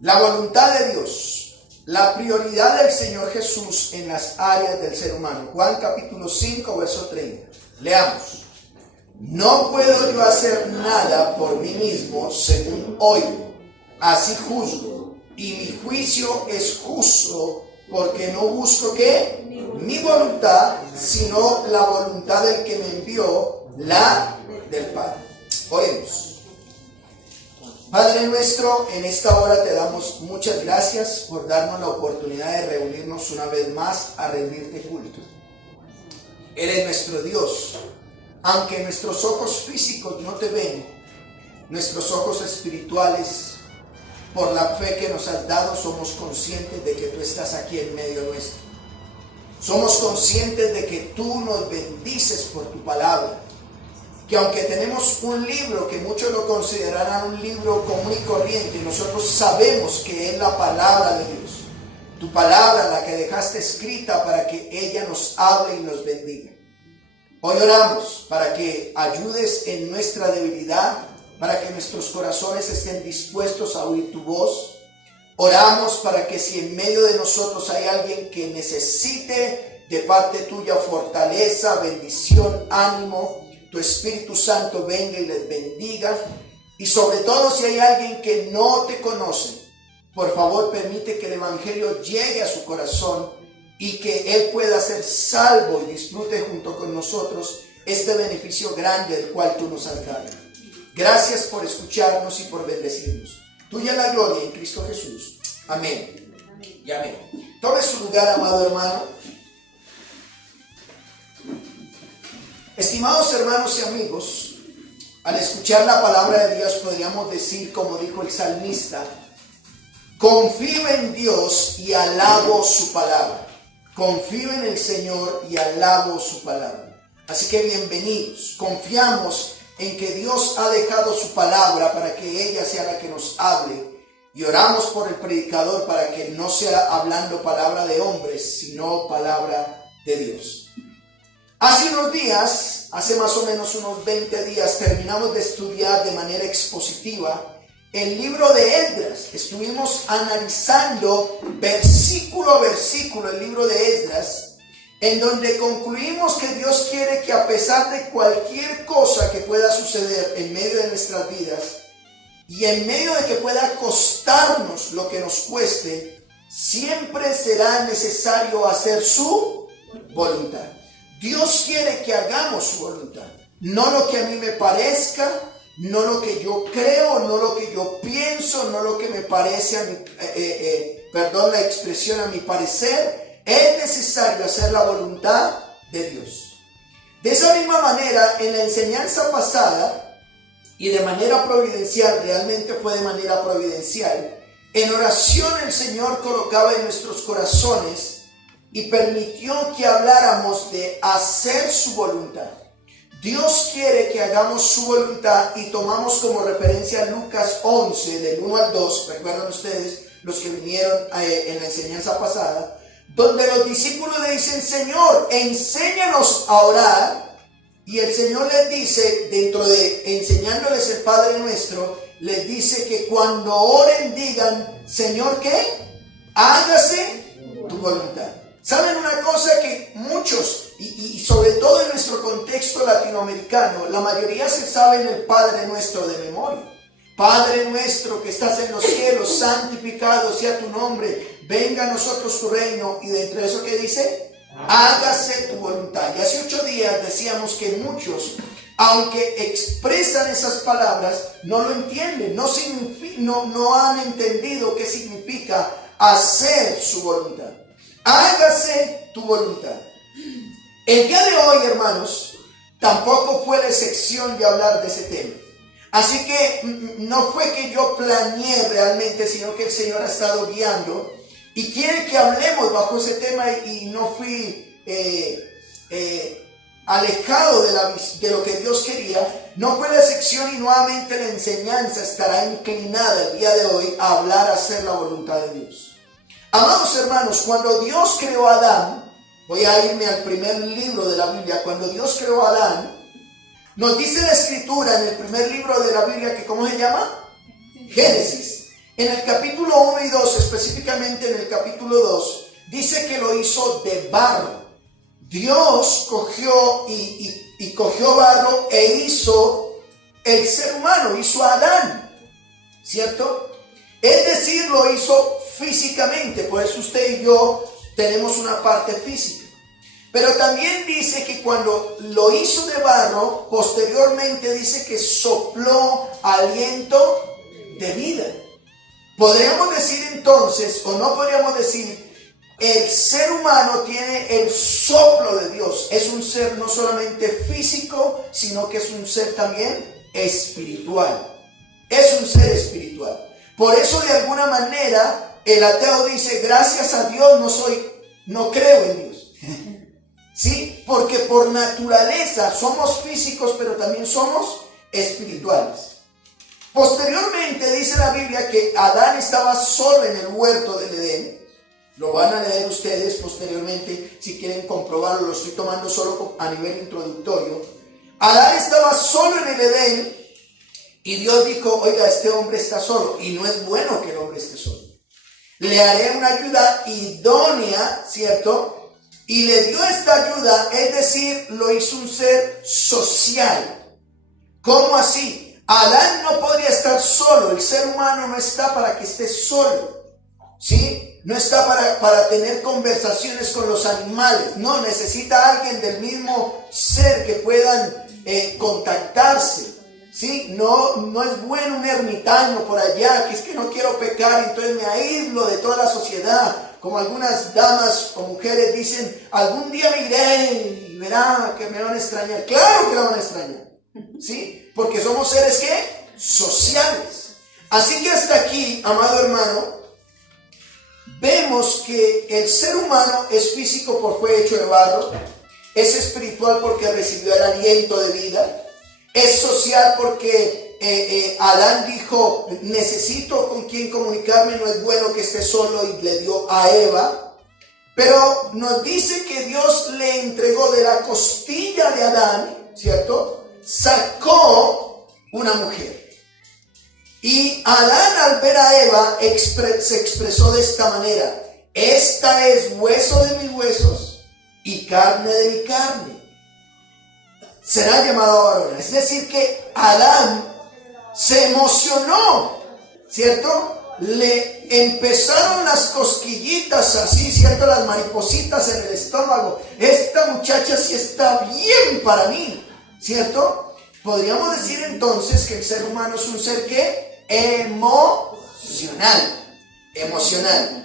La voluntad de Dios, la prioridad del Señor Jesús en las áreas del ser humano. Juan capítulo 5, verso 30. Leamos. No puedo yo hacer nada por mí mismo según oigo, así juzgo, y mi juicio es justo, porque no busco ¿qué? Mi voluntad, sino la voluntad del que me envió, la del Padre. Oímos. Padre nuestro, en esta hora te damos muchas gracias por darnos la oportunidad de reunirnos una vez más a rendirte culto. Eres nuestro Dios. Aunque nuestros ojos físicos no te ven, nuestros ojos espirituales, por la fe que nos has dado, somos conscientes de que tú estás aquí en medio nuestro. Somos conscientes de que tú nos bendices por tu palabra. Que aunque tenemos un libro que muchos lo considerarán un libro común y corriente, nosotros sabemos que es la palabra de Dios. Tu palabra, la que dejaste escrita para que ella nos hable y nos bendiga. Hoy oramos para que ayudes en nuestra debilidad, para que nuestros corazones estén dispuestos a oír tu voz. Oramos para que si en medio de nosotros hay alguien que necesite de parte tuya fortaleza, bendición, ánimo, tu Espíritu Santo venga y les bendiga. Y sobre todo si hay alguien que no te conoce, por favor permite que el Evangelio llegue a su corazón y que Él pueda ser salvo y disfrute junto con nosotros este beneficio grande del cual tú nos has dado. Gracias por escucharnos y por bendecirnos. Tuya la gloria en Cristo Jesús. Amén. Y amén. Tome su lugar, amado hermano. Estimados hermanos y amigos, al escuchar la palabra de Dios podríamos decir, como dijo el salmista, confío en Dios y alabo su palabra. Confío en el Señor y alabo su palabra. Así que bienvenidos. Confiamos en que Dios ha dejado su palabra para que ella sea la que nos hable. Y oramos por el predicador para que no sea hablando palabra de hombres, sino palabra de Dios. Hace unos días, hace más o menos unos 20 días, terminamos de estudiar de manera expositiva el libro de Esdras. Estuvimos analizando versículo a versículo el libro de Esdras, en donde concluimos que Dios quiere que a pesar de cualquier cosa que pueda suceder en medio de nuestras vidas y en medio de que pueda costarnos lo que nos cueste, siempre será necesario hacer su voluntad. Dios quiere que hagamos su voluntad, no lo que a mí me parezca, no lo que yo creo, no lo que yo pienso, no lo que me parece a mi, perdón la expresión, a mi parecer. Es necesario hacer la voluntad de Dios. De esa misma manera, en la enseñanza pasada, y de manera providencial, realmente fue de manera providencial, en oración el Señor colocaba en nuestros corazones y permitió que habláramos de hacer su voluntad. Dios quiere que hagamos su voluntad y tomamos como referencia Lucas 11, del 1 al 2, recuerdan ustedes los que vinieron en la enseñanza pasada, donde los discípulos le dicen, Señor, enséñanos a orar, y el Señor les dice, dentro de enseñándoles el Padre Nuestro, les dice que cuando oren digan, Señor, ¿qué? Hágase tu voluntad. ¿Saben una cosa? Que muchos, y sobre todo en nuestro contexto latinoamericano, la mayoría se sabe el Padre Nuestro de memoria. Padre nuestro que estás en los cielos, santificado sea tu nombre, venga a nosotros tu reino. Y dentro de eso, ¿qué dice? Hágase tu voluntad. Y hace 8 días decíamos que muchos, aunque expresan esas palabras, no lo entienden, no han entendido qué significa hacer su voluntad. Hágase tu voluntad. El día de hoy, hermanos, tampoco fue la excepción de hablar de ese tema. Así que no fue que yo planeé realmente, sino que el Señor ha estado guiando y quiere que hablemos bajo ese tema, y no fui alejado de lo que Dios quería. No fue la sección, y nuevamente la enseñanza estará inclinada el día de hoy a hablar, a hacer la voluntad de Dios. Amados hermanos, cuando Dios creó a Adán, voy a irme al primer libro de la Biblia. Cuando Dios creó a Adán, nos dice la Escritura en el primer libro de la Biblia que, ¿cómo se llama? Génesis. En el capítulo 1 y 2, específicamente en el capítulo 2, dice que lo hizo de barro. Dios cogió y cogió barro e hizo el ser humano, hizo a Adán, ¿cierto? Es decir, lo hizo físicamente, por eso usted y yo tenemos una parte física. Pero también dice que cuando lo hizo de barro, posteriormente dice que sopló aliento de vida. Podríamos decir entonces, o no podríamos decir, el ser humano tiene el soplo de Dios. Es un ser no solamente físico, sino que es un ser también espiritual. Es un ser espiritual. Por eso de alguna manera el ateo dice, gracias a Dios no creo en Dios. ¿Sí? Porque por naturaleza somos físicos, pero también somos espirituales. Posteriormente dice la Biblia que Adán estaba solo en el huerto del Edén. Lo van a leer ustedes posteriormente si quieren comprobarlo. Lo estoy tomando solo a nivel introductorio. Adán estaba solo en el Edén y Dios dijo, oiga, este hombre está solo y no es bueno que el hombre esté solo. Le haré una ayuda idónea, ¿cierto? Y le dio esta ayuda, es decir, lo hizo un ser social. ¿Cómo así? Adán no podría estar solo, el ser humano no está para que esté solo, ¿sí? No está para tener conversaciones con los animales, no, necesita a alguien del mismo ser que puedan contactarse, ¿sí? No es bueno un ermitaño por allá, que es que no quiero pecar, entonces me aíslo de toda la sociedad. Como algunas damas o mujeres dicen, algún día me iré y verá que me van a extrañar. Claro que la van a extrañar, ¿sí? Porque somos seres, ¿qué? Sociales. Así que hasta aquí, amado hermano, vemos que el ser humano es físico porque fue hecho de barro, es espiritual porque recibió el aliento de vida, es social porque Adán dijo, necesito con quien comunicarme, no es bueno que esté solo, y le dio a Eva. Pero nos dice que Dios le entregó de la costilla de Adán, ¿cierto? Sacó una mujer. Y Adán, al ver a Eva, se expresó de esta manera: esta es hueso de mis huesos y carne de mi carne. Será llamado varón. Es decir, que Adán se emocionó, ¿cierto? Le empezaron las cosquillitas así, ¿cierto? Las maripositas en el estómago. Esta muchacha sí está bien para mí, ¿cierto? Podríamos decir entonces que el ser humano es un ser que emocional.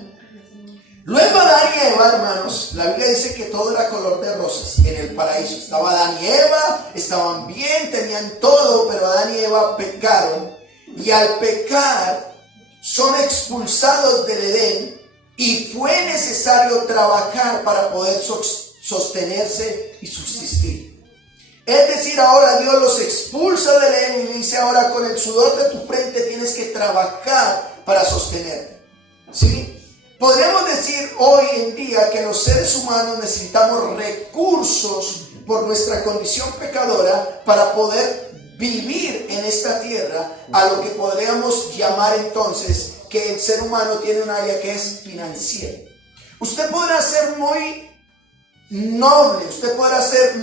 Luego Adán y Eva, hermanos, la Biblia dice que todo era color de rosas en el paraíso. Estaba Adán y Eva, estaban bien, tenían todo, pero Adán y Eva pecaron. Y al pecar son expulsados del Edén y fue necesario trabajar para poder sostenerse y subsistir. Es decir, ahora Dios los expulsa del Edén y dice, ahora con el sudor de tu frente tienes que trabajar para sostenerte. ¿Sí? Podríamos decir hoy en día que los seres humanos necesitamos recursos por nuestra condición pecadora para poder vivir en esta tierra, a lo que podríamos llamar entonces que el ser humano tiene un área que es financiera. Usted podrá ser muy noble, usted podrá ser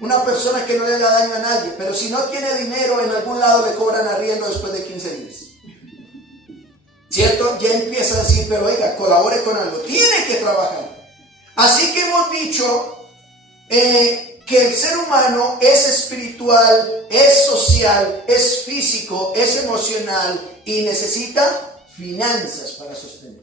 una persona que no le haga daño a nadie, pero si no tiene dinero, en algún lado le cobran arriendo después de 15 días. ¿Cierto? Ya empieza a decir, pero oiga, colabore con algo, tiene que trabajar. Así que hemos dicho que el ser humano es espiritual, es social, es físico, es emocional y necesita finanzas para sostener.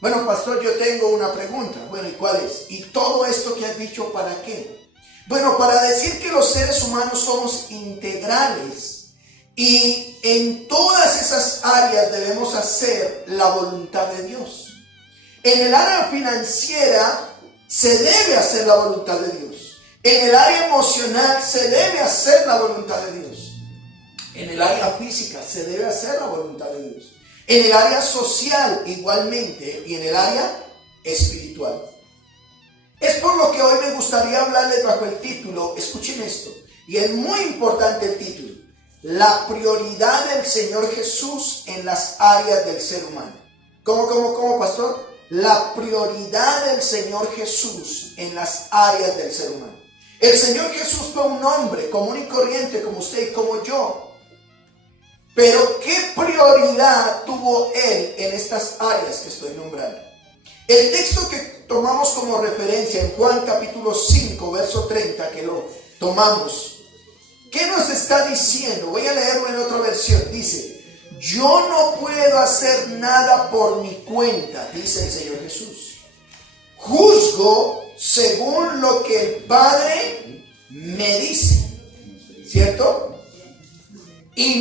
Bueno, pastor, yo tengo una pregunta. Bueno, ¿y cuál es? ¿Y todo esto que has dicho para qué? Bueno, para decir que los seres humanos somos integrales. Y en todas esas áreas debemos hacer la voluntad de Dios. En el área financiera se debe hacer la voluntad de Dios. En el área emocional se debe hacer la voluntad de Dios. En el área física se debe hacer la voluntad de Dios. En el área social igualmente y en el área espiritual. Es por lo que hoy me gustaría hablarles bajo el título, escuchen esto, y es muy importante el título: la prioridad del Señor Jesús en las áreas del ser humano. ¿Cómo, pastor? La prioridad del Señor Jesús en las áreas del ser humano. El Señor Jesús fue un hombre común y corriente como usted y como yo. Pero ¿qué prioridad tuvo Él en estas áreas que estoy nombrando? El texto que tomamos como referencia en Juan capítulo 5, verso 30, que lo tomamos, ¿qué nos está diciendo? Voy a leerlo en otra versión. Dice: yo no puedo hacer nada por mi cuenta, dice el Señor Jesús. Juzgo según lo que el Padre me dice, ¿cierto? Y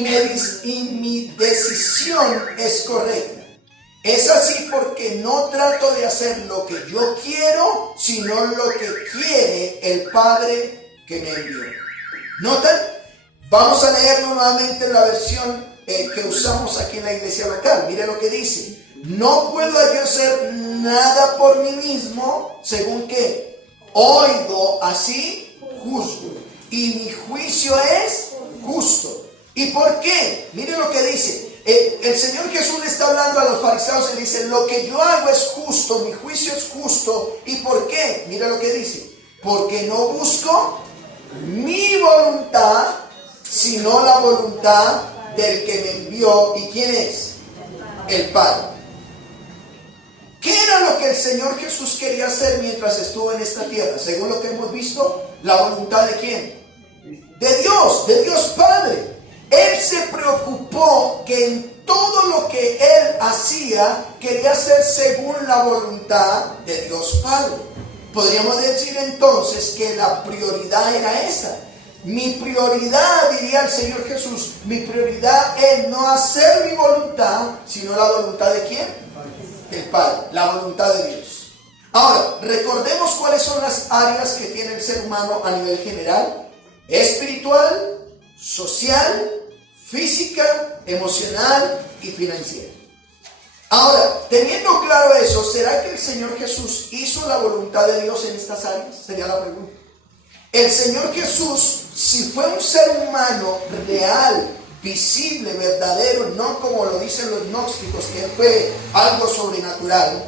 mi decisión es correcta. Es así porque no trato de hacer lo que yo quiero, sino lo que quiere el Padre que me envió. ¿Notan? Vamos a leerlo nuevamente en la versión que usamos aquí en la iglesia local. Mire lo que dice: no puedo yo hacer nada por mí mismo, según que oigo, así juzgo, y mi juicio es justo. ¿Y por qué? Mire lo que dice. El Señor Jesús le está hablando a los fariseos y le dice: lo que yo hago es justo, mi juicio es justo. ¿Y por qué? Mire lo que dice: porque no busco mi voluntad, sino la voluntad del que me envió. ¿Y quién es? El Padre. ¿Qué era lo que el Señor Jesús quería hacer mientras estuvo en esta tierra? Según lo que hemos visto, la voluntad ¿de quién? De Dios Padre. Él se preocupó que en todo lo que Él hacía, quería hacer según la voluntad de Dios Padre. Podríamos decir entonces que la prioridad era esa. Mi prioridad, diría el Señor Jesús, mi prioridad es no hacer mi voluntad, sino la voluntad ¿de quién? El Padre, la voluntad de Dios. Ahora, recordemos cuáles son las áreas que tiene el ser humano a nivel general: espiritual, social, física, emocional y financiera. Ahora, teniendo claro eso, ¿será que el Señor Jesús hizo la voluntad de Dios en estas áreas? Sería la pregunta. El Señor Jesús, si fue un ser humano real, visible, verdadero, no como lo dicen los gnósticos, que Él fue algo sobrenatural,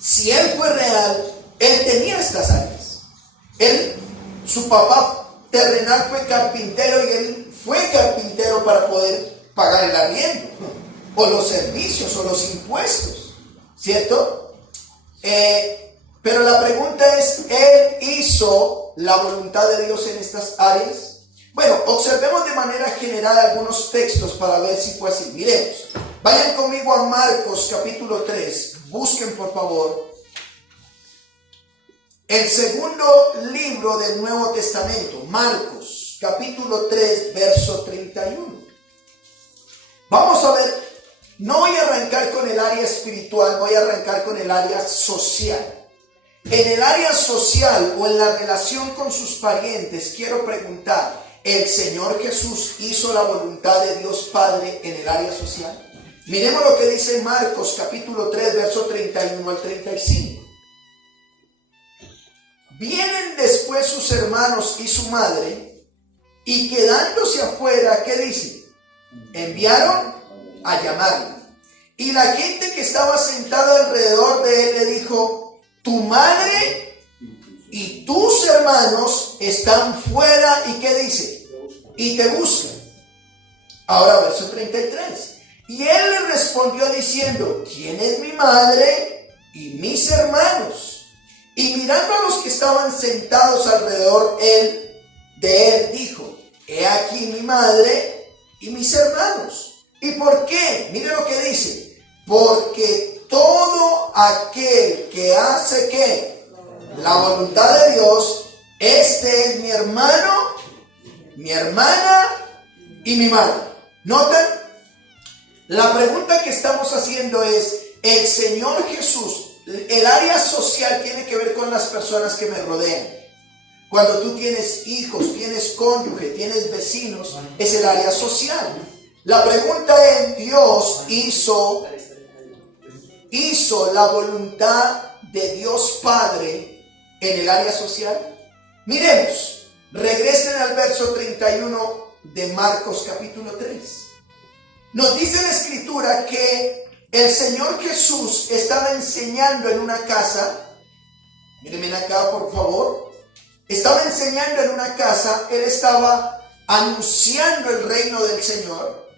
si Él fue real, Él tenía estas áreas. Su papá terrenal fue carpintero y Él fue carpintero para poder pagar el arriendo, o los servicios, o los impuestos, ¿cierto? Pero la pregunta es: ¿Él hizo la voluntad de Dios en estas áreas? Bueno, observemos de manera general algunos textos para ver si fue así. Miremos, vayan conmigo a Marcos capítulo 3, busquen por favor el segundo libro del Nuevo Testamento, Marcos capítulo 3, verso 31. Vamos a ver, no voy a arrancar con el área espiritual, voy a arrancar con el área social. En el área social o en la relación con sus parientes, quiero preguntar: ¿el Señor Jesús hizo la voluntad de Dios Padre en el área social? Miremos lo que dice Marcos capítulo 3, verso 31 al 35. Vienen después sus hermanos y su madre, y quedándose afuera, ¿qué dice? Enviaron a llamarle. Y la gente que estaba sentada alrededor de él le dijo: tu madre y tus hermanos están fuera. ¿Y qué dice? Y te buscan. Ahora verso 33. Y él le respondió diciendo: ¿quién es mi madre y mis hermanos? Y mirando a los que estaban sentados alrededor de él, dijo: he aquí mi madre y mis hermanos. ¿Y por qué? Mire lo que dice: porque todo aquel que hace ¿qué? La voluntad de Dios, este es mi hermano, mi hermana y mi madre. ¿Notan? La pregunta que estamos haciendo es: el Señor Jesús, el área social tiene que ver con las personas que me rodean. Cuando tú tienes hijos, tienes cónyuge, tienes vecinos, es el área social. La pregunta es: ¿Dios hizo la voluntad de Dios Padre en el área social? Miremos, regresen al verso 31 de Marcos capítulo 3. Nos dice la escritura que el Señor Jesús estaba enseñando en una casa. Mírenme acá, por favor. Estaba enseñando en una casa. Él estaba anunciando el reino del Señor.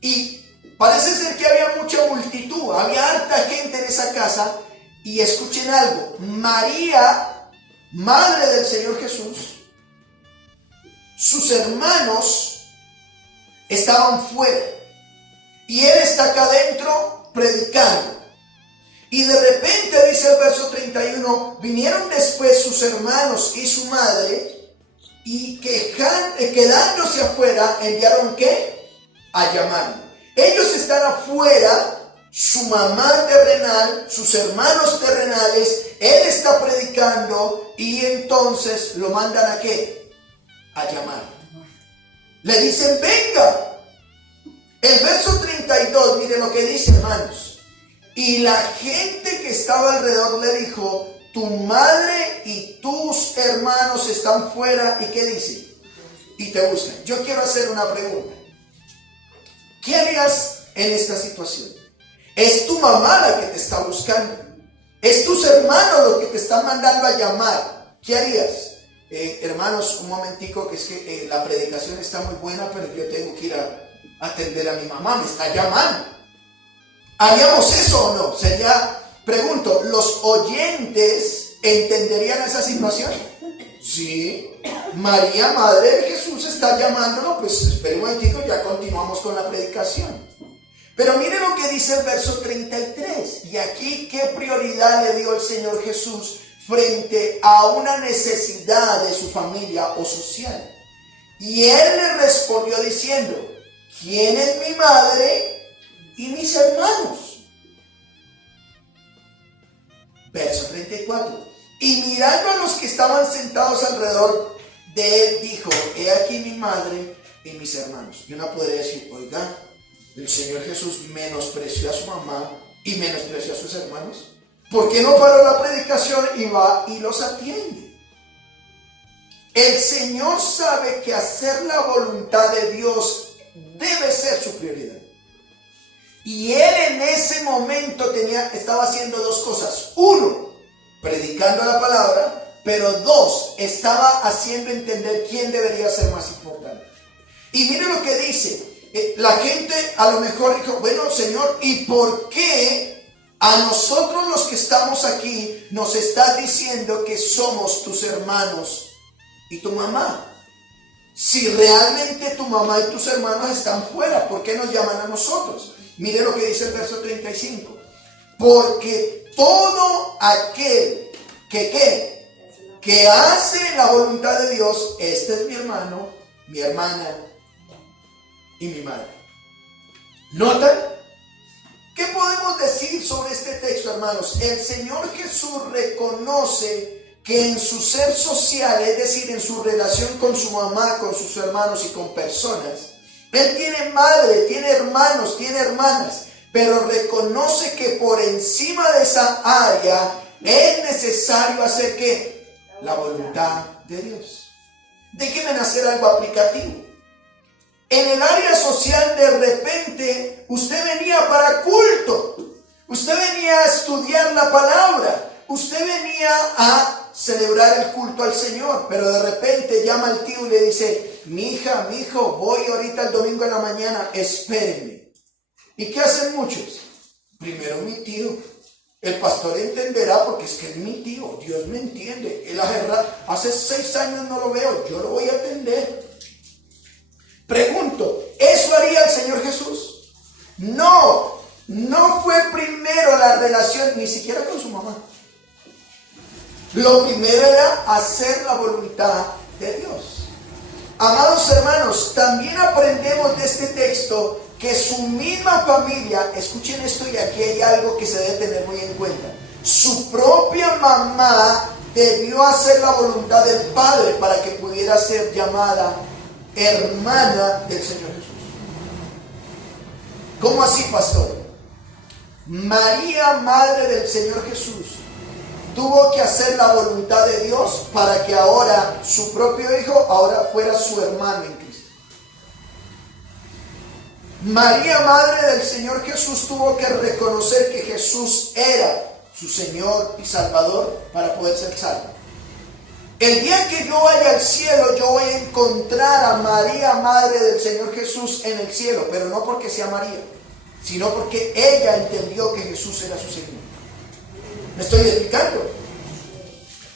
Y parece ser que había mucha multitud. Había harta gente en esa casa. Y escuchen algo. María, madre del Señor Jesús, sus hermanos estaban fuera. Y él está acá adentro predicando. Y de repente, dice el verso 31, vinieron después sus hermanos y su madre, y quedándose afuera, enviaron ¿qué? A llamarlo. Ellos están afuera, su mamá terrenal, sus hermanos terrenales, él está predicando, y entonces lo mandan ¿a qué? A llamar. Le dicen, venga. El verso 32, mire lo que dice, hermanos. Y la gente que estaba alrededor le dijo, tu madre y tus hermanos están fuera. ¿Y qué dice? Y te buscan. Yo quiero hacer una pregunta. ¿Qué harías en esta situación? Es tu mamá la que te está buscando. Es tus hermanos los que te están mandando a llamar. ¿Qué harías? Hermanos, un momentico, que es que la predicación está muy buena, pero yo tengo que ir a atender a mi mamá, me está llamando. ¿Haríamos eso o no? Pregunto, ¿los oyentes entenderían esa situación? Sí, María, madre de Jesús, está llamándolo. Pues espere un momentico, ya continuamos con la predicación. Pero mire lo que dice el verso 33. Y aquí, ¿qué prioridad le dio el Señor Jesús frente a una necesidad de su familia o social? Y él le respondió diciendo, ¿quién es mi madre y mis hermanos? Verso 34. Y mirando a los que estaban sentados alrededor de él, dijo, he aquí mi madre y mis hermanos. Y uno podría decir, oiga, el Señor Jesús menospreció a su mamá y menospreció a sus hermanos. ¿Por qué no paró la predicación y va y los atiende? El Señor sabe que hacer la voluntad de Dios debe ser su prioridad. Y él en ese momento estaba haciendo dos cosas. Uno, predicando la palabra, pero dos, estaba haciendo entender quién debería ser más importante. Y mire lo que dice. La gente a lo mejor dijo, bueno, Señor, ¿y por qué a nosotros los que estamos aquí nos estás diciendo que somos tus hermanos y tu mamá? Si realmente tu mamá y tus hermanos están fuera, ¿por qué nos llaman a nosotros? Mire lo que dice el verso 35. Porque todo aquel que hace la voluntad de Dios, este es mi hermano, mi hermana y mi madre. ¿Notan? ¿Qué podemos decir sobre este texto, hermanos? El Señor Jesús reconoce que en su ser social, es decir, en su relación con su mamá, con sus hermanos y con personas, él tiene madre, tiene hermanos, tiene hermanas, pero reconoce que por encima de esa área es necesario hacer ¿qué? La voluntad de Dios. Déjenme hacer algo aplicativo. En el área social, de repente, usted venía para culto, usted venía a estudiar la palabra, usted venía a celebrar el culto al Señor, pero de repente llama al tío y le dice, mi hija, mi hijo, voy ahorita el domingo en la mañana, espérenme. ¿Y qué hacen muchos? Primero mi tío, el pastor entenderá porque es que es mi tío, Dios me entiende, él hace 6 años no lo veo, yo lo voy a atender. Pregunto, ¿eso haría el Señor Jesús? No, no fue primero la relación, ni siquiera con su mamá. Lo primero era hacer la voluntad de Dios. Amados hermanos, también aprendemos de este texto que su misma familia, escuchen esto y aquí hay algo que se debe tener muy en cuenta. Su propia mamá debió hacer la voluntad del Padre para que pudiera ser llamada hermana del Señor Jesús. ¿Cómo así, pastor? María, madre del Señor Jesús, tuvo que hacer la voluntad de Dios para que ahora su propio hijo ahora fuera su hermano en Cristo. María, madre del Señor Jesús, tuvo que reconocer que Jesús era su Señor y Salvador para poder ser salvo. El día que yo vaya al cielo, yo voy a encontrar a María, madre del Señor Jesús, en el cielo, pero no porque sea María, sino porque ella entendió que Jesús era su Señor. ¿Me estoy explicando?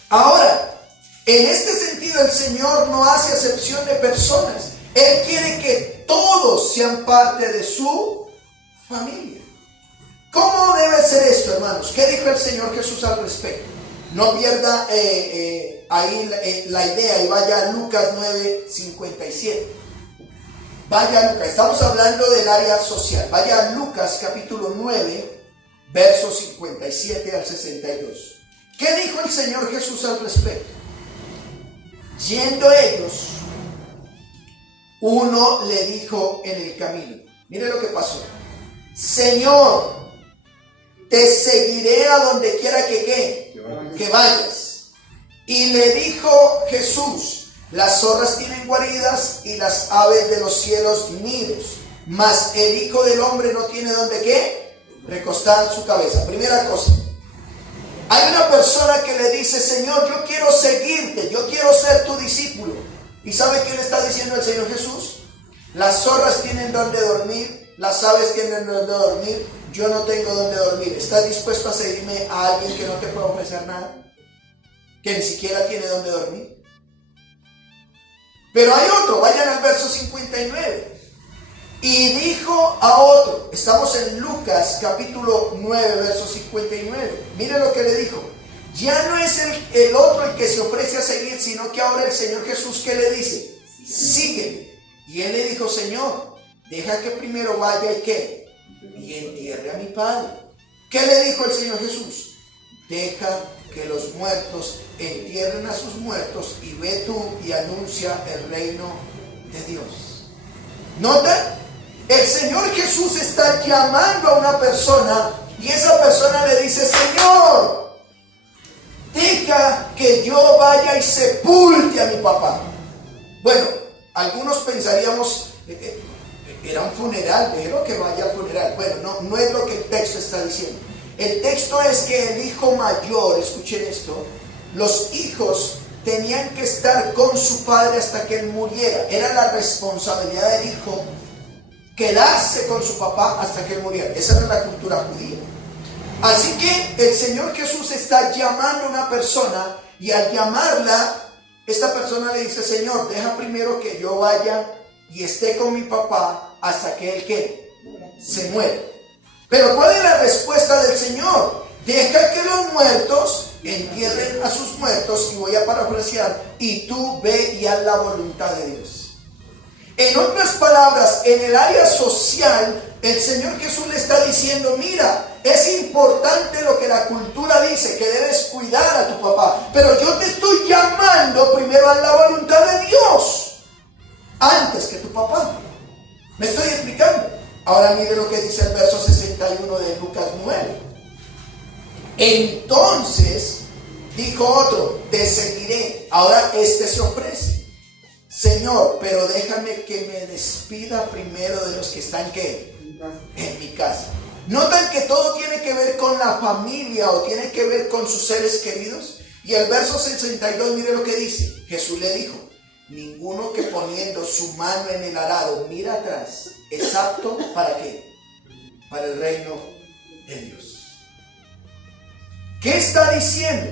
Ahora, en este sentido, el Señor no hace acepción de personas. Él quiere que todos sean parte de su familia. ¿Cómo debe ser esto, hermanos? ¿Qué dijo el Señor Jesús al respecto? No pierda ahí la idea y vaya a Lucas 9:57. Vaya a Lucas, estamos hablando del área social. Vaya a Lucas capítulo 9, versos 57 al 62. ¿Qué dijo el Señor Jesús al respecto? Yendo ellos, uno le dijo en el camino, mire lo que pasó: Señor, te seguiré a donde quiera que vayas. Y le dijo Jesús: las zorras tienen guaridas y las aves de los cielos nidos, mas el Hijo del Hombre no tiene donde recostar su cabeza. Primera cosa, hay una persona que le dice: Señor, yo quiero seguirte, yo quiero ser tu discípulo. ¿Y sabe qué le está diciendo el Señor Jesús? Las zorras tienen donde dormir, las aves tienen donde dormir, yo no tengo donde dormir. ¿Estás dispuesto a seguirme a alguien que no te puede ofrecer nada? Que ni siquiera tiene donde dormir. Pero hay otro, vayan al verso 59. Y dijo a otro, estamos en Lucas capítulo 9, verso 59. Mire lo que le dijo: ya no es el otro el que se ofrece a seguir, sino que ahora el Señor Jesús, ¿qué le dice? Sígueme. Y él le dijo: Señor, deja que primero vaya y entierre a mi padre. ¿Qué le dijo el Señor Jesús? Deja que los muertos entierren a sus muertos y ve tú y anuncia el reino de Dios. ¿Nota? El Señor Jesús está llamando a una persona y esa persona le dice: Señor, deja que yo vaya y sepulte a mi papá. Bueno, algunos pensaríamos, era un funeral, pero que vaya al funeral. Bueno, no es lo que el texto está diciendo. El texto es que el hijo mayor, escuchen esto, los hijos tenían que estar con su padre hasta que él muriera. Era la responsabilidad del hijo quedarse con su papá hasta que él muriera. Esa era la cultura judía. Así que el Señor Jesús está llamando a una persona y al llamarla, esta persona le dice: Señor, deja primero que yo vaya y esté con mi papá hasta que él se muere. Pero ¿cuál es la respuesta del Señor? Deja que los muertos entierren a sus muertos, y voy a parafrasear, y tú ve y haz la voluntad de Dios. En otras palabras, en el área social, el Señor Jesús le está diciendo: mira, es importante lo que la cultura dice, que debes cuidar a tu papá, pero yo te estoy llamando primero a la voluntad de Dios, antes que tu papá. ¿Me estoy explicando? Ahora mire lo que dice el verso 61 de Lucas 9. Entonces dijo otro: te seguiré. Ahora este se ofrece: Señor, pero déjame que me despida primero de los que están en mi casa. ¿Notan que todo tiene que ver con la familia o tiene que ver con sus seres queridos? Y el verso 62, mire lo que dice. Jesús le dijo: ninguno que poniendo su mano en el arado mira atrás es apto ¿para qué? Para el reino de Dios. ¿Qué está diciendo?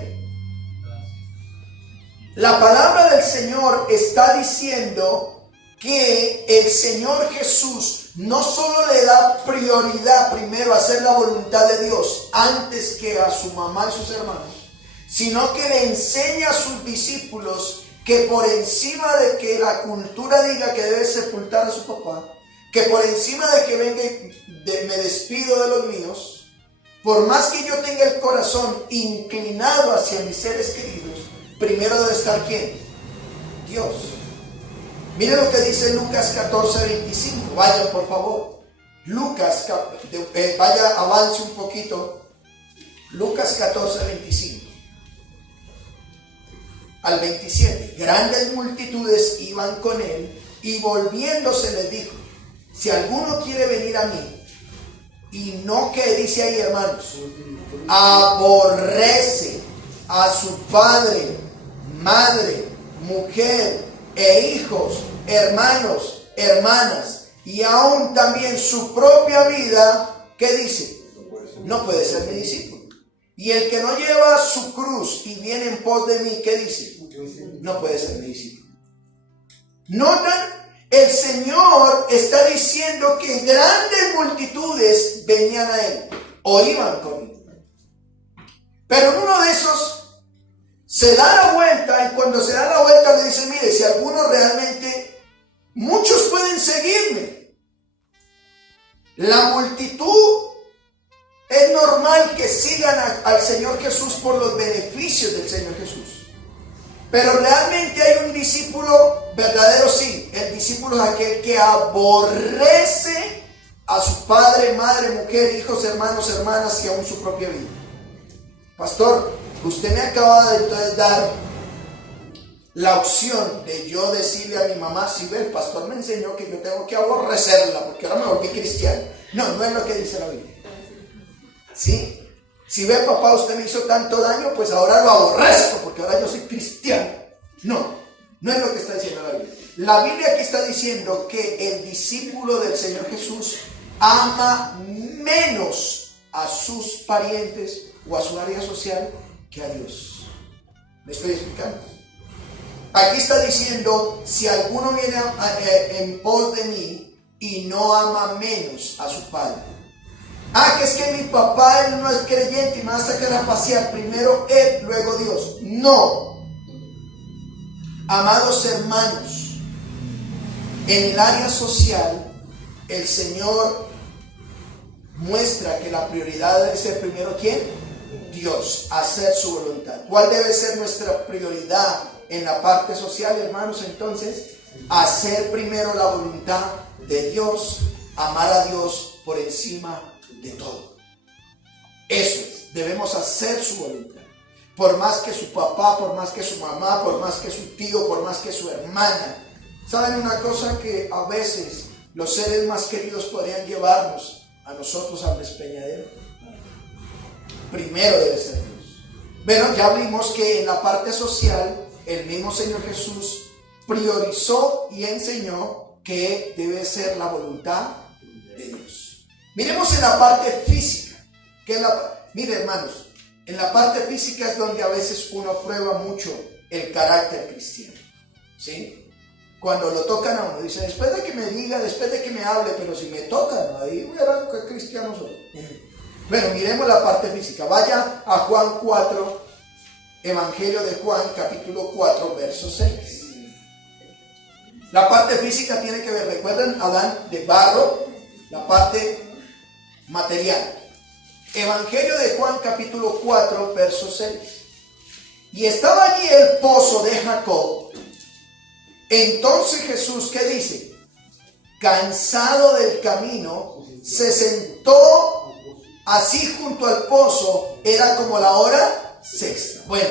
La palabra del Señor está diciendo que el Señor Jesús no solo le da prioridad primero a hacer la voluntad de Dios antes que a su mamá y sus hermanos, sino que le enseña a sus discípulos que por encima de que la cultura diga que debe sepultar a su papá, que por encima de que venga me despido de los míos, por más que yo tenga el corazón inclinado hacia mis seres queridos, primero debe estar ¿quién? Dios. Mire lo que dice Lucas 14:25. Vayan por favor. Lucas, vaya, avance un poquito. Lucas 14:25 al 27. Grandes multitudes iban con él y volviéndose les dijo: si alguno quiere venir a mí y no, que dice ahí, hermanos, aborrece a su padre, madre, mujer e hijos, hermanos, hermanas, y aún también su propia vida, ¿qué dice? No puede ser mi discípulo. Y el que no lleva su cruz y viene en pos de mí, ¿qué dice? No puede ser mi discípulo. ¿Notan? El Señor está diciendo que grandes multitudes venían a Él o iban con Él. Pero en uno de esos se da la vuelta, y cuando se da la vuelta le dice, mire, si alguno realmente, muchos pueden seguirme. La multitud es normal que sigan al Señor Jesús por los beneficios del Señor Jesús. Pero realmente hay un discípulo verdadero, sí. El discípulo es aquel que aborrece a su padre, madre, mujer, hijos, hermanos, hermanas y aún su propia vida. Pastor, usted me acaba de entonces dar la opción de yo decirle a mi mamá, si ve, el pastor me enseñó que yo tengo que aborrecerla porque ahora me volví cristiano. No, no es lo que dice la Biblia. ¿Sí? Si ve, papá, usted me hizo tanto daño, pues ahora lo aborrezco porque ahora yo soy cristiano. No, no es lo que está diciendo la Biblia. La Biblia aquí está diciendo que el discípulo del Señor Jesús ama menos a sus parientes o a su área social que a Dios. ¿Me estoy explicando? Aquí está diciendo, si alguno viene en pos de mí y no ama menos a su padre. Que es que mi papá, él no es creyente y me va a sacar a pasear, primero él, luego Dios. No. Amados hermanos, en el área social, el Señor muestra que la prioridad debe ser primero, ¿quién? Dios, hacer su voluntad. ¿Cuál debe ser nuestra prioridad en la parte social, hermanos? Entonces, hacer primero la voluntad de Dios, amar a Dios por encima de todo. Eso es, debemos hacer su voluntad. Por más que su papá, por más que su mamá, por más que su tío, por más que su hermana. ¿Saben una cosa? Que a veces los seres más queridos podrían llevarnos a nosotros al despeñadero. Primero debe ser Dios. Bueno, ya vimos que en la parte social el mismo Señor Jesús priorizó y enseñó que debe ser la voluntad de Dios. Miremos en la parte física. Mire, hermanos, en la parte física es donde a veces uno prueba mucho el carácter cristiano. ¿Sí? Cuando lo tocan a uno, dice, después de que me diga, después de que me hable, pero si me tocan, ahí verán qué cristiano soy. Bueno, miremos la parte física. Vaya a Juan 4, Evangelio de Juan, capítulo 4, verso 6. La parte física tiene que ver, recuerdan, Adán de barro, la parte material. Evangelio de Juan, capítulo 4, verso 6. Y estaba allí el pozo de Jacob. Entonces Jesús, ¿qué dice? Cansado del camino, se sentó así junto al pozo. Era como la hora sexta. Bueno,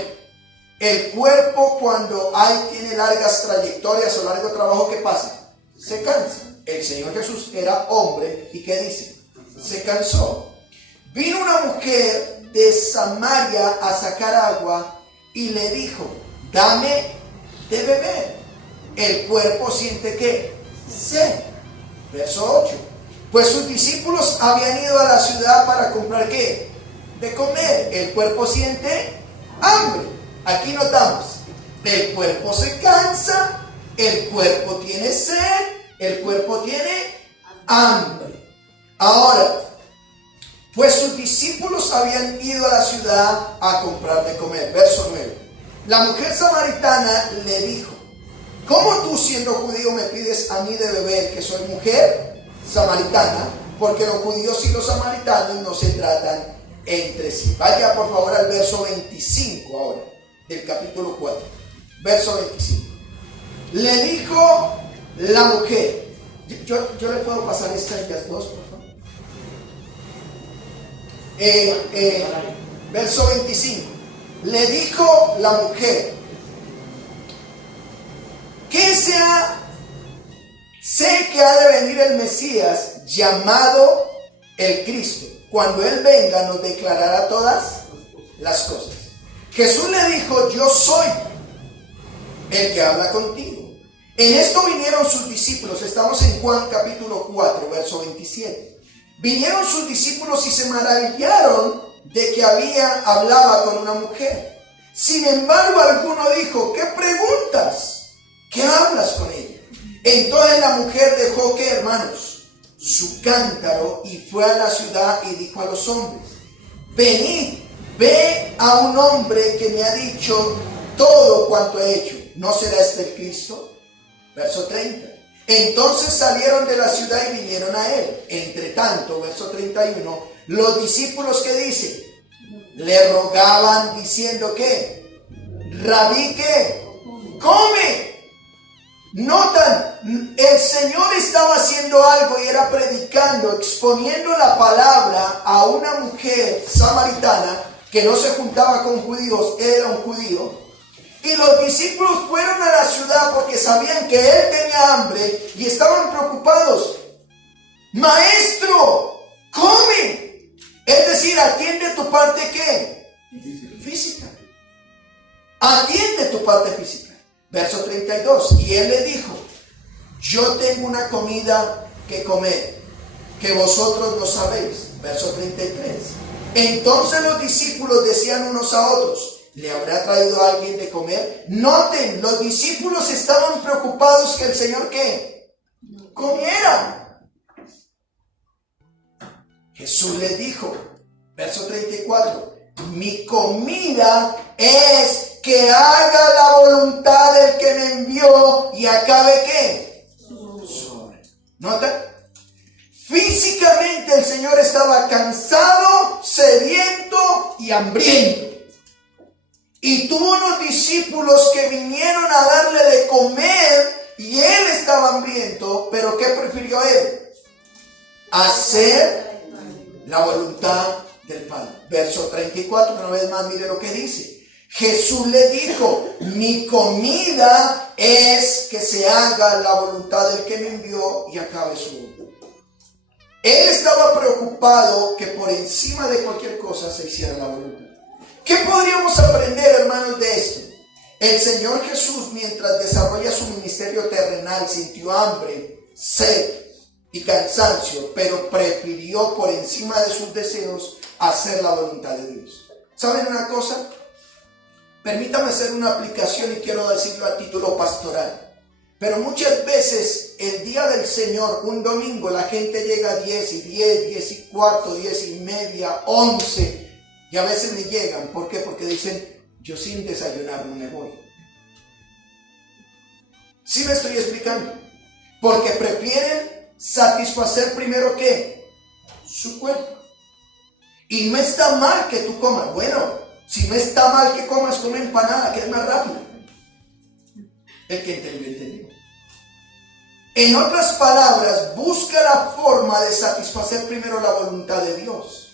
el cuerpo cuando tiene largas trayectorias o largo trabajo, ¿qué pasa? Se cansa. El Señor Jesús era hombre y ¿qué dice? Se cansó. Vino una mujer de Samaria a sacar agua y le dijo, dame de beber. El cuerpo siente ¿qué? Sed. Verso 8. Pues sus discípulos habían ido a la ciudad para comprar ¿qué? De comer. El cuerpo siente hambre. Aquí notamos, el cuerpo se cansa, el cuerpo tiene sed, el cuerpo tiene hambre. Ahora, pues sus discípulos habían ido a la ciudad a comprar de comer. Verso 9. La mujer samaritana le dijo, ¿cómo tú siendo judío me pides a mí de beber que soy mujer samaritana? Porque los judíos y los samaritanos no se tratan entre sí. Vaya por favor al verso 25 ahora, del capítulo 4. Verso 25. Le dijo la mujer. Yo le puedo pasar estas dos, por favor. Verso 25. Le dijo la mujer, ¿qué se ha sé que ha de venir el Mesías, llamado el Cristo. Cuando Él venga, nos declarará todas las cosas. Jesús le dijo, yo soy el que habla contigo. En esto vinieron sus discípulos. Estamos en Juan capítulo 4, verso 27. Vinieron sus discípulos y se maravillaron de que hablaba con una mujer. Sin embargo, alguno dijo, ¿qué preguntas? ¿Qué hablas con ella? Entonces la mujer dejó, ¿qué, hermanos? Su cántaro y fue a la ciudad y dijo a los hombres, venid, ve a un hombre que me ha dicho todo cuanto he hecho. ¿No será este el Cristo? Verso 30. Entonces salieron de la ciudad y vinieron a él. Entre tanto, verso 31, los discípulos que dicen, le rogaban diciendo que, Rabí, ¿qué? Come. Notan, el Señor estaba haciendo algo y era predicando, exponiendo la palabra a una mujer samaritana que no se juntaba con judíos, era un judío. Y los discípulos fueron a la ciudad porque sabían que él tenía hambre y estaban preocupados. Maestro, come. Es decir, atiende tu parte, ¿qué? Física. Atiende tu parte física. Verso 32. Y él le dijo, yo tengo una comida que comer, que vosotros no sabéis. Verso 33. Entonces los discípulos decían unos a otros, ¿le habrá traído a alguien de comer? Noten, los discípulos estaban preocupados que el Señor, ¿qué? Comiera. Jesús les dijo, verso 34, mi comida es que haga la voluntad del que me envió y acabe, ¿qué? Sobre. ¿Notan? Físicamente el Señor estaba cansado, sediento y hambriento. Y tuvo unos discípulos que vinieron a darle de comer y él estaba hambriento, pero ¿qué prefirió él? Hacer la voluntad del Padre. Verso 34, una vez más, mire lo que dice. Jesús le dijo, mi comida es que se haga la voluntad del que me envió y acabe su obra. Él estaba preocupado que por encima de cualquier cosa se hiciera la voluntad. ¿Qué podríamos aprender, hermanos, de esto? El Señor Jesús, mientras desarrolla su ministerio terrenal, sintió hambre, sed y cansancio, pero prefirió por encima de sus deseos hacer la voluntad de Dios. ¿Saben una cosa? Permítame hacer una aplicación y quiero decirlo a título pastoral. Pero muchas veces el día del Señor, un domingo, la gente llega a 10 y 10, 10 y cuarto, 10 y media, 11. Y a veces ni llegan. ¿Por qué? Porque dicen, yo sin desayunar no me voy. ¿Sí me estoy explicando? Porque prefieren satisfacer primero, ¿qué? Su cuerpo. Y no está mal que tú comas. Bueno, si no está mal que comas una empanada, que es más rápido. El que entendió, entendió. En otras palabras, busca la forma de satisfacer primero la voluntad de Dios.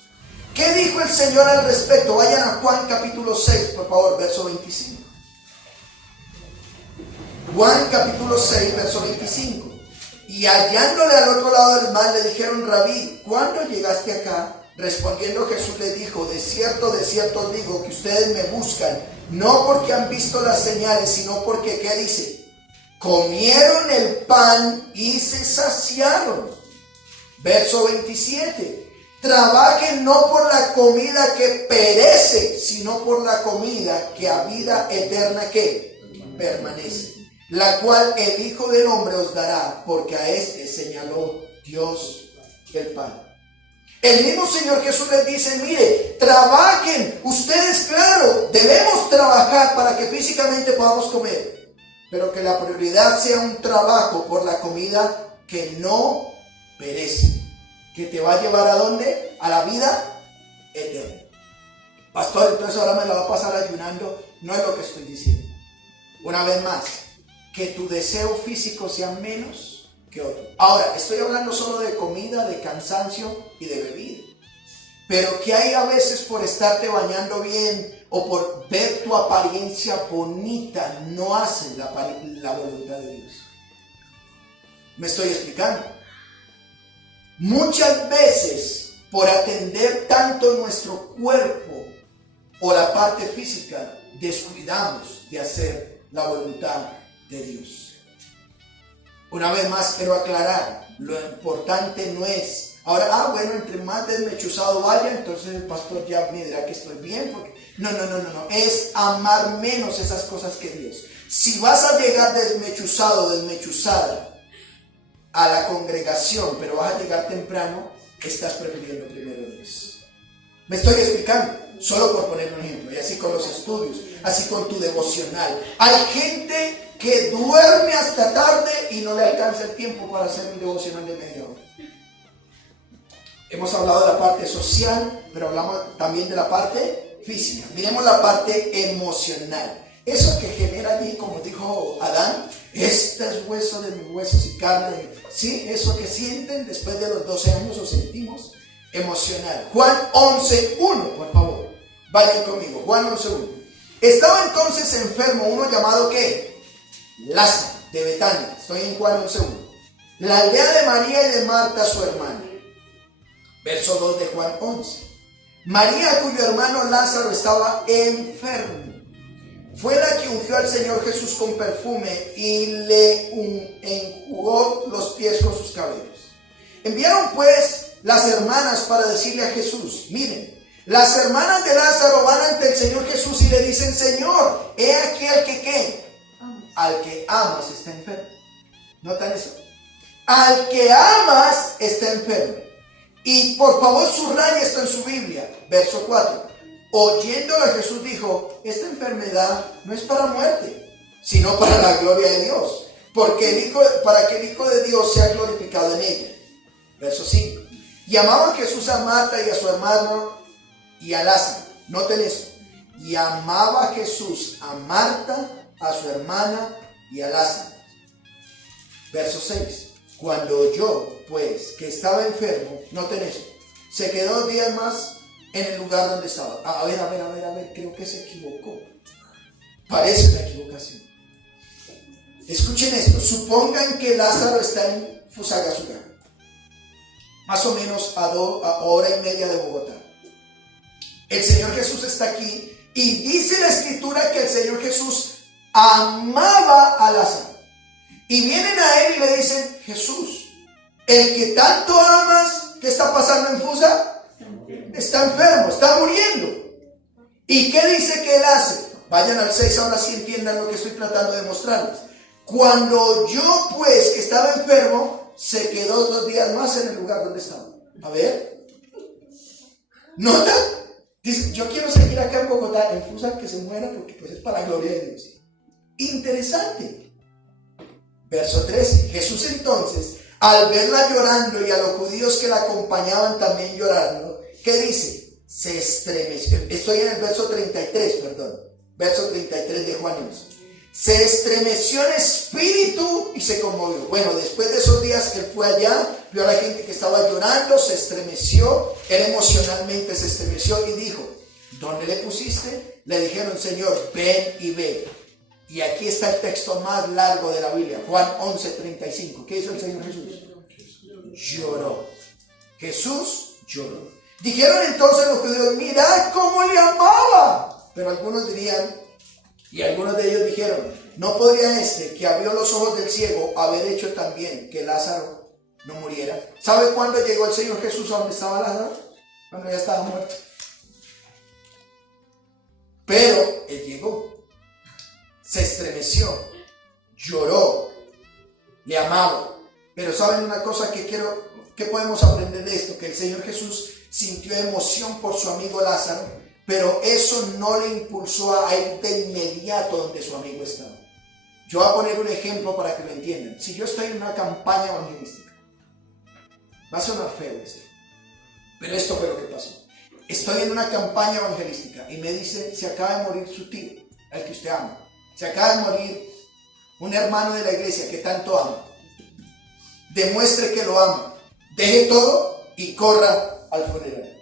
¿Qué dijo el Señor al respecto? Vayan a Juan capítulo 6, por favor, verso 25. Juan capítulo 6, verso 25. Y hallándole al otro lado del mar, le dijeron, Rabí, ¿cuándo llegaste acá? Respondiendo Jesús le dijo, de cierto os digo que ustedes me buscan, no porque han visto las señales, sino porque, ¿qué dice? Comieron el pan y se saciaron. Verso 27. Trabajen no por la comida que perece, sino por la comida que a vida eterna que permanece, la cual el Hijo del Hombre os dará, porque a este señaló Dios el Padre. El mismo Señor Jesús les dice, mire, trabajen, ustedes, claro, debemos trabajar para que físicamente podamos comer, pero que la prioridad sea un trabajo por la comida que no perece, que te va a llevar ¿a dónde? A la vida eterna. Pastor, entonces ahora me la va a pasar ayunando. No es lo que estoy diciendo. Una vez más, que tu deseo físico sea menos que otro. Ahora, estoy hablando solo de comida, de cansancio y de bebida. Pero que hay a veces por estarte bañando bien o por ver tu apariencia bonita, no hacen la voluntad de Dios. ¿Me estoy explicando? Muchas veces, por atender tanto nuestro cuerpo o la parte física, descuidamos de hacer la voluntad de Dios. Una vez más quiero aclarar, lo importante no es, ahora, bueno, entre más desmechuzado vaya, entonces el pastor ya me dirá que estoy bien, porque no, es amar menos esas cosas que Dios. Si vas a llegar desmechuzado, desmechuzada a la congregación, pero vas a llegar temprano, estás prefiriendo primero a Dios. ¿Me estoy explicando? Solo por poner un ejemplo, y así con los estudios, así con tu devocional. Hay gente que duerme hasta tarde y no le alcanza el tiempo para hacer un devocional de media hora. Hemos hablado de la parte social, pero hablamos también de la parte física. Miremos la parte emocional. Eso que genera allí, como dijo Adán, este es hueso de mis huesos y carne. Sí, eso que sienten después de los 12 años o sentimos emocional. Juan 11:1, por favor. Vayan conmigo. Juan 11:1. Estaba entonces enfermo uno llamado ¿qué? Lázaro, de Betania. Estoy en Juan 11:1. La aldea de María y de Marta, su hermana. Verso 2 de Juan 11. María, cuyo hermano Lázaro estaba enfermo, fue la que ungió al Señor Jesús con perfume y le enjugó los pies con sus cabellos. Enviaron pues las hermanas para decirle a Jesús: miren, las hermanas de Lázaro van ante el Señor Jesús y le dicen: Señor, he aquí al que ¿qué? Al que amas está enfermo. ¿Notan eso? Al que amas está enfermo. Y por favor subraye esto en su Biblia. Verso 4. Oyéndolo Jesús dijo: esta enfermedad no es para muerte, sino para la gloria de Dios, para que el Hijo de Dios sea glorificado en ella. Verso 5. Y amaba Jesús a Marta y a su hermano y a Lázaro. Noten eso. Y amaba Jesús a Marta, a su hermana y a Lázaro. Verso 6. Cuando oyó, pues, que estaba enfermo, noten eso, se quedó 2 días más en el lugar donde estaba. A ver, creo que se equivocó. Parece una equivocación. Escuchen esto, supongan que Lázaro está en Fusagasugá, más o menos a hora y media de Bogotá. El Señor Jesús está aquí y dice la Escritura que el Señor Jesús amaba a Lázaro. Y vienen a él y le dicen: Jesús, el que tanto amas, ¿qué está pasando en Fusa? Está enfermo, está muriendo. ¿Y qué dice que él hace? Vayan al 6, ahora sí entiendan lo que estoy tratando de mostrarles. Cuando oyó pues que estaba enfermo, se quedó 2 días más en el lugar donde estaba. A ver. ¿Nota? Dice: yo quiero seguir acá en Bogotá, en Fusa, que se muera, porque pues es para la gloria de Dios. Interesante. Verso 13. Jesús entonces, al verla llorando y a los judíos que la acompañaban también llorando, ¿qué dice? Se estremeció. Estoy en el verso 33, perdón. Verso 33 de Juan 11. Se estremeció en espíritu y se conmovió. Bueno, después de esos días él fue allá, vio a la gente que estaba llorando, se estremeció, él emocionalmente se estremeció y dijo: ¿dónde le pusiste? Le dijeron: Señor, ven y ve. Y aquí está el texto más largo de la Biblia, Juan 11:35. ¿Qué hizo el Señor Jesús? Lloró. Jesús lloró. Dijeron entonces los judíos: mirad cómo le amaba. Pero algunos dirían, y algunos de ellos dijeron: ¿no podría este que abrió los ojos del ciego haber hecho también que Lázaro no muriera? ¿Sabe cuándo llegó el Señor Jesús a donde estaba Lázaro? Cuando ya estaba muerto. Pero él llegó. Se estremeció, lloró, le amaba. Pero ¿saben una cosa que podemos aprender de esto? Que el Señor Jesús sintió emoción por su amigo Lázaro, pero eso no le impulsó a ir de inmediato donde su amigo estaba. Yo voy a poner un ejemplo para que lo entiendan. Si yo estoy en una campaña evangelística, va a sonar feo esto, pero esto fue lo que pasó. Estoy en una campaña evangelística y me dice: se acaba de morir su tío, al que usted ama. Se acaba de morir un hermano de la iglesia que tanto ama. Demuestre que lo ama. Deje todo y corra al funeral.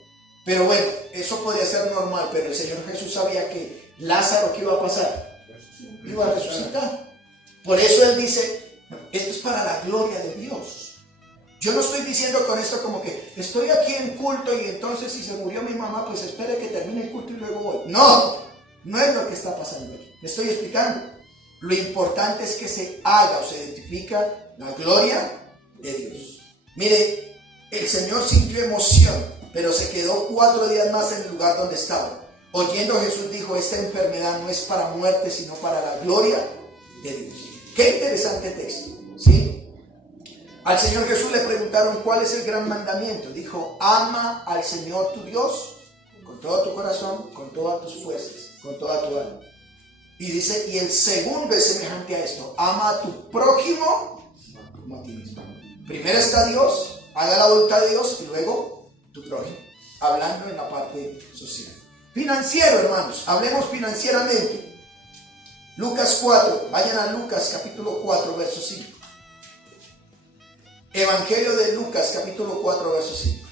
Pero bueno, eso podría ser normal, pero el Señor Jesús sabía que Lázaro, ¿qué iba a pasar? Iba a resucitar. Por eso él dice: Esto es para la gloria de Dios. Yo no estoy diciendo con esto como que estoy aquí en culto y entonces si se murió mi mamá, pues espere que termine el culto y luego voy. No, no es lo que está pasando aquí. Te estoy explicando. Lo importante es que se haga o se identifica la gloria de Dios. Mire, el Señor sintió emoción, pero se quedó 4 días más en el lugar donde estaba. Oyendo Jesús dijo, esta enfermedad no es para muerte, sino para la gloria de Dios. Qué interesante texto, ¿sí? Al Señor Jesús le preguntaron, ¿cuál es el gran mandamiento? Dijo, ama al Señor tu Dios con todo tu corazón, con todas tus fuerzas, con toda tu alma. Y dice, y el segundo es semejante a esto, ama a tu prójimo como a ti mismo. Primero está Dios, haga la voluntad de Dios y luego tu prójimo. Hablando en la parte social. Financiero, hermanos, hablemos financieramente. Lucas 4, vayan a Lucas capítulo 4, verso 5. Evangelio de Lucas capítulo 4, verso 5.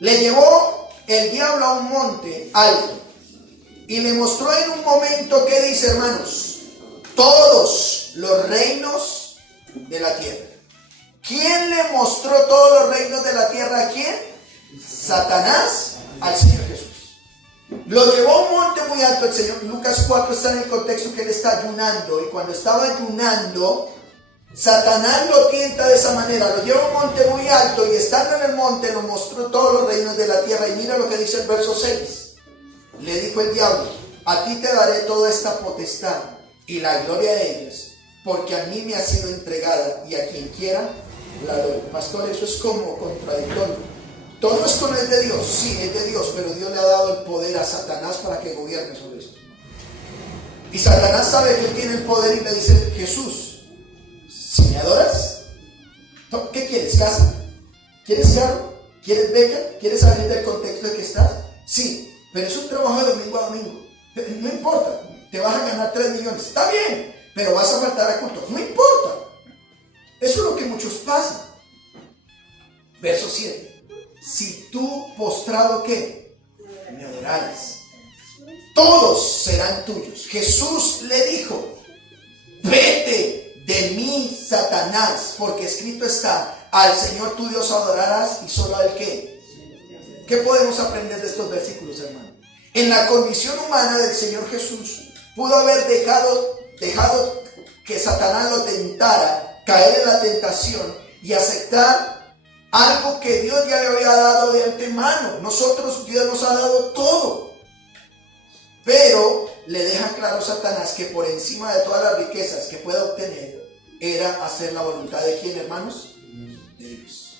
Le llevó el diablo a un monte alto y le mostró en un momento, ¿qué dice, hermanos? Todos los reinos de la tierra. ¿Quién le mostró todos los reinos de la tierra a quién? Satanás al Señor Jesús. Lo llevó a un monte muy alto el Señor. Lucas 4 está en el contexto que él está ayunando. Y cuando estaba ayunando, Satanás lo tienta de esa manera. Lo lleva a un monte muy alto y estando en el monte nos mostró todos los reinos de la tierra. Y mira lo que dice el verso 6. Le dijo el diablo, a ti te daré toda esta potestad y la gloria de ellas, porque a mí me ha sido entregada y a quien quiera la doy. Pastor, eso es como contradictorio. Todo esto no es de Dios, sí, es de Dios, pero Dios le ha dado el poder a Satanás para que gobierne sobre esto. Y Satanás sabe que él tiene el poder y le dice, Jesús, si me adoras, ¿qué quieres? ¿Casa? ¿Quieres carro? ¿Quieres beca? ¿Quieres salir del contexto en que estás? Sí, pero es un trabajo de domingo a domingo. No importa, te vas a ganar 3 millones, está bien, pero vas a faltar a culto, no importa. Eso es lo que muchos pasan. Verso 7. Si tú postrado, ¿qué? Me adorares, todos serán tuyos. Jesús le dijo, vete de mí, Satanás, porque escrito está, al Señor tu Dios adorarás y solo a él, ¿qué? ¿Qué podemos aprender de estos versículos, hermano? En la condición humana del Señor Jesús, pudo haber dejado que Satanás lo tentara, caer en la tentación y aceptar algo que Dios ya le había dado de antemano. Nosotros, Dios nos ha dado todo. Pero le deja claro Satanás que por encima de todas las riquezas que pueda obtener, era hacer la voluntad de ¿quién, hermanos? De Dios.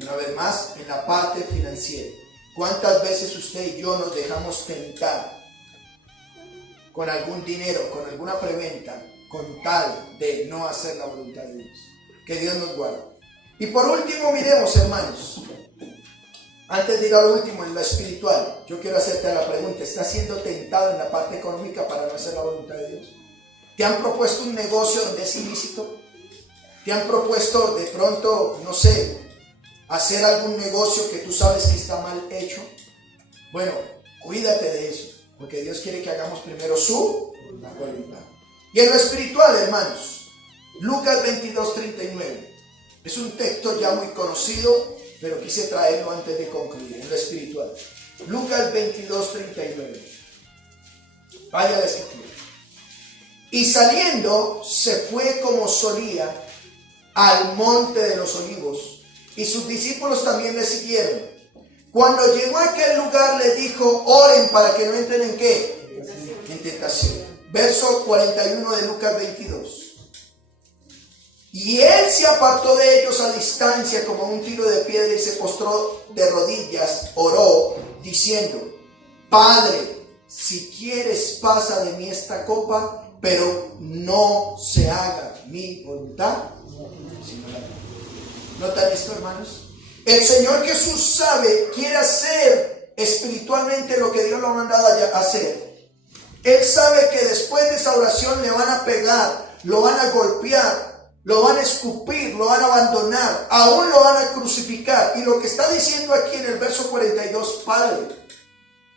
Una vez más, en la parte financiera. ¿Cuántas veces usted y yo nos dejamos tentar con algún dinero, con alguna preventa, con tal de no hacer la voluntad de Dios? Que Dios nos guarde. Y por último, miremos, hermanos, antes de ir a lo último, en lo espiritual, yo quiero hacerte la pregunta, ¿estás siendo tentado en la parte económica para no hacer la voluntad de Dios? ¿Te han propuesto un negocio donde es ilícito? ¿Te han propuesto de pronto, no sé, hacer algún negocio que tú sabes que está mal hecho? Bueno, cuídate de eso, porque Dios quiere que hagamos primero su voluntad. Y en lo espiritual, hermanos, Lucas 22:39. Es un texto ya muy conocido, pero quise traerlo antes de concluir, en lo espiritual. Lucas 22:39. Vaya la escritura. Y saliendo, se fue como solía al monte de los olivos, y sus discípulos también le siguieron. Cuando llegó a aquel lugar, le dijo, oren para que no entren en ¿qué? En tentación. Verso 41 de Lucas 22. Y él se apartó de ellos a distancia como un tiro de piedra y se postró de rodillas, oró, diciendo, Padre, si quieres pasa de mí esta copa, pero no se haga mi voluntad, sino la tuya. ¿Notan esto, hermanos? El Señor Jesús sabe, quiere hacer espiritualmente lo que Dios lo ha mandado a hacer. Él sabe que después de esa oración le van a pegar, lo van a golpear, lo van a escupir, lo van a abandonar, aún lo van a crucificar. Y lo que está diciendo aquí en el verso 42, Padre,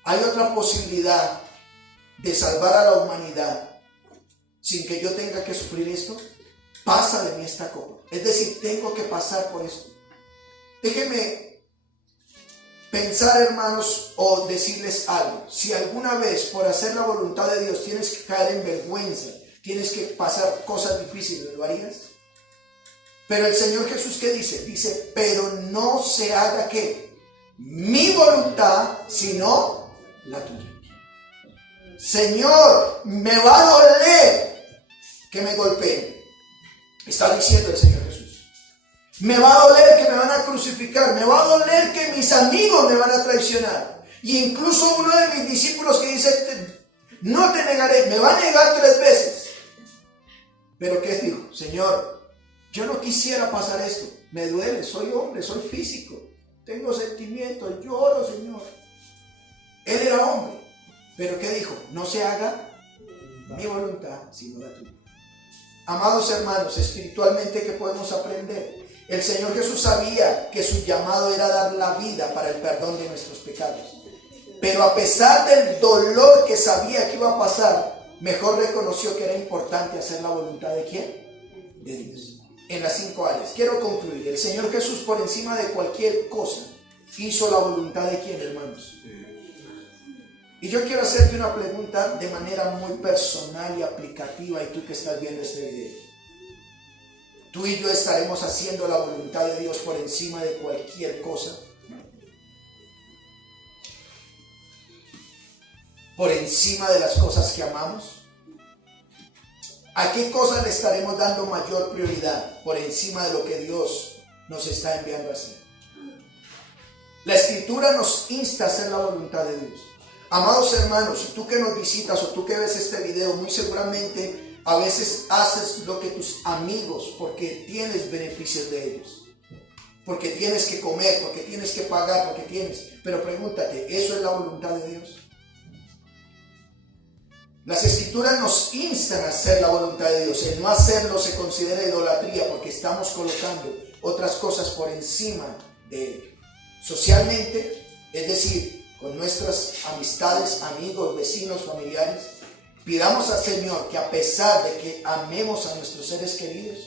hay otra posibilidad de salvar a la humanidad sin que yo tenga que sufrir esto. pasa de mí esta copa. Es decir, tengo que pasar por esto. Déjenme pensar, hermanos, o decirles algo. Si alguna vez por hacer la voluntad de Dios tienes que caer en vergüenza, tienes que pasar cosas difíciles, ¿lo harías? Pero el Señor Jesús, ¿qué dice? Dice, pero no se haga ¿qué? Mi voluntad, sino la tuya. Señor, me va a doler que me golpeen. Está diciendo el Señor Jesús. Me va a doler que me van a crucificar. Me va a doler que mis amigos me van a traicionar. Y incluso uno de mis discípulos que dice, no te negaré, me va a negar 3 veces. Pero ¿qué dijo? Señor, yo no quisiera pasar esto. Me duele, soy hombre, soy físico. Tengo sentimientos, lloro, Señor. Él era hombre. Pero ¿qué dijo? No se haga mi voluntad, sino la tuya. Amados hermanos, espiritualmente, ¿qué podemos aprender? El Señor Jesús sabía que su llamado era dar la vida para el perdón de nuestros pecados. Pero a pesar del dolor que sabía que iba a pasar, mejor reconoció que era importante hacer la voluntad ¿de quién? De Dios. En las 5 áreas. Quiero concluir. El Señor Jesús, por encima de cualquier cosa, hizo la voluntad de quién, hermanos. Y yo quiero hacerte una pregunta de manera muy personal y aplicativa, y tú que estás viendo este video. Tú y yo estaremos haciendo la voluntad de Dios por encima de cualquier cosa. Por encima de las cosas que amamos. ¿A qué cosas le estaremos dando mayor prioridad por encima de lo que Dios nos está enviando a hacer? La Escritura nos insta a hacer la voluntad de Dios. Amados hermanos, tú que nos visitas o tú que ves este video, muy seguramente a veces haces lo que tus amigos, porque tienes beneficios de ellos, porque tienes que comer, porque tienes que pagar, porque tienes. Pero pregúntate, ¿eso es la voluntad de Dios? Las Escrituras nos instan a hacer la voluntad de Dios. El no hacerlo se considera idolatría porque estamos colocando otras cosas por encima de Él. Socialmente, es decir, con nuestras amistades, amigos, vecinos, familiares, pidamos al Señor que a pesar de que amemos a nuestros seres queridos,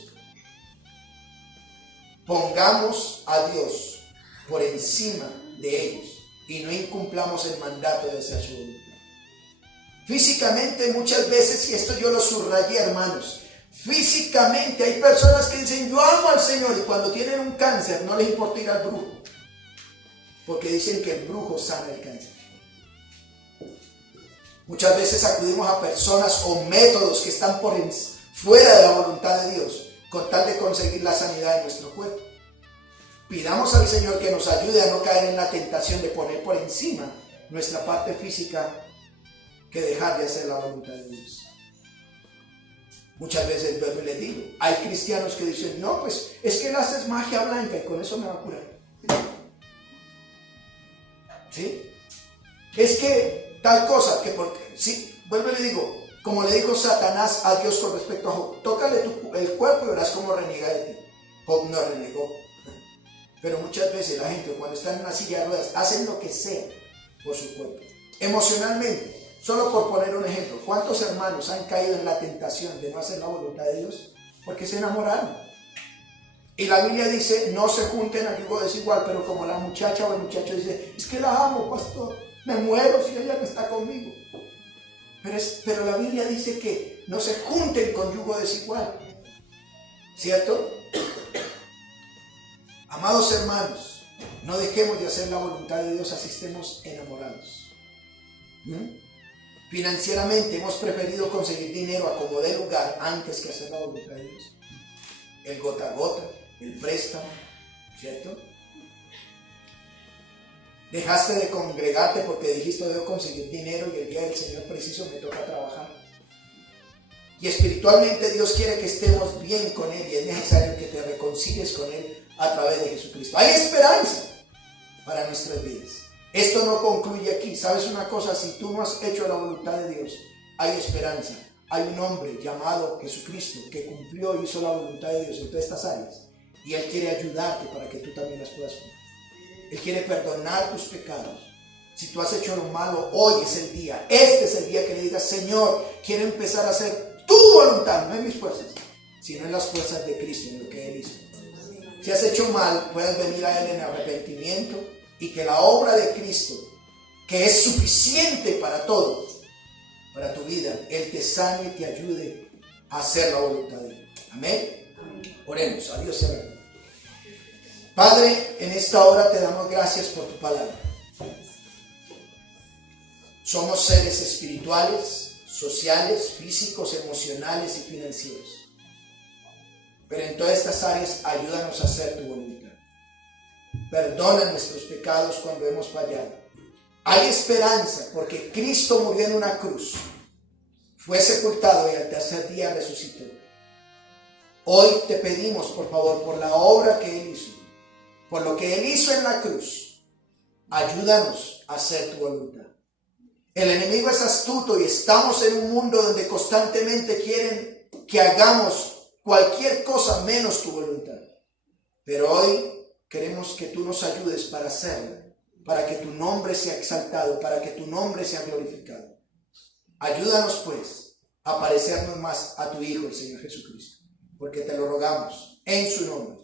pongamos a Dios por encima de ellos y no incumplamos el mandato de hacer su voluntad. Físicamente muchas veces, y esto yo lo subrayé, hermanos, físicamente hay personas que dicen yo amo al Señor y cuando tienen un cáncer no les importa ir al brujo. Porque dicen que el brujo sana el cáncer. Muchas veces acudimos a personas o métodos que están fuera de la voluntad de Dios con tal de conseguir la sanidad de nuestro cuerpo. Pidamos al Señor que nos ayude a no caer en la tentación de poner por encima nuestra parte física que dejar de hacer la voluntad de Dios. Muchas veces vuelvo y les digo, hay cristianos que dicen, no, pues es que él hace magia blanca y con eso me va a curar. ¿Sí? Es que tal cosa, que porque, sí, vuelvo y le digo, como le dijo Satanás a Dios con respecto a Job, tócale el cuerpo y verás cómo reniega de ti. Job no renegó. Pero muchas veces la gente cuando está en una silla de ruedas hacen lo que sea por su cuerpo. Emocionalmente, solo por poner un ejemplo, ¿cuántos hermanos han caído en la tentación de no hacer la voluntad de Dios? Porque se enamoraron. Y la Biblia dice, no se junten a yugo desigual, pero como la muchacha o el muchacho dice, es que la amo, pastor, me muero si ella no está conmigo. Pero la Biblia dice que no se junten con yugo desigual, ¿cierto? Amados hermanos, no dejemos de hacer la voluntad de Dios así estemos enamorados. Financieramente hemos preferido conseguir dinero a como dé lugar antes que hacer la voluntad de Dios. El gota a gota, el préstamo, ¿cierto? Dejaste de congregarte porque dijiste debo conseguir dinero y el día del Señor preciso me toca trabajar. Y espiritualmente Dios quiere que estemos bien con Él y es necesario que te reconcilies con Él a través de Jesucristo. Hay esperanza para nuestras vidas. Esto no concluye aquí. ¿Sabes una cosa? Si tú no has hecho la voluntad de Dios, hay esperanza. Hay un hombre llamado Jesucristo que cumplió y hizo la voluntad de Dios en todas estas áreas. Y Él quiere ayudarte para que tú también las puedas cumplir. Él quiere perdonar tus pecados. Si tú has hecho lo malo, hoy es el día. Este es el día que le digas, Señor, quiero empezar a hacer tu voluntad, no en mis fuerzas, sino en las fuerzas de Cristo, en lo que Él hizo. Si has hecho mal, puedes venir a Él en arrepentimiento y que la obra de Cristo, que es suficiente para todo, para tu vida, Él te sane y te ayude a hacer la voluntad de Él. Amén. Oremos, a Dios sea la gloria. Padre, en esta hora te damos gracias por tu palabra. Somos seres espirituales, sociales, físicos, emocionales y financieros. Pero en todas estas áreas ayúdanos a hacer tu voluntad. Perdona nuestros pecados cuando hemos fallado. Hay esperanza porque Cristo murió en una cruz, fue sepultado y al tercer día resucitó. Hoy te pedimos, por favor, por la obra que Él hizo, por lo que Él hizo en la cruz, ayúdanos a hacer tu voluntad. El enemigo es astuto y estamos en un mundo donde constantemente quieren que hagamos cualquier cosa menos tu voluntad. Pero hoy queremos que tú nos ayudes para hacerlo, para que tu nombre sea exaltado, para que tu nombre sea glorificado. Ayúdanos pues a parecernos más a tu Hijo, el Señor Jesucristo, porque te lo rogamos en su nombre.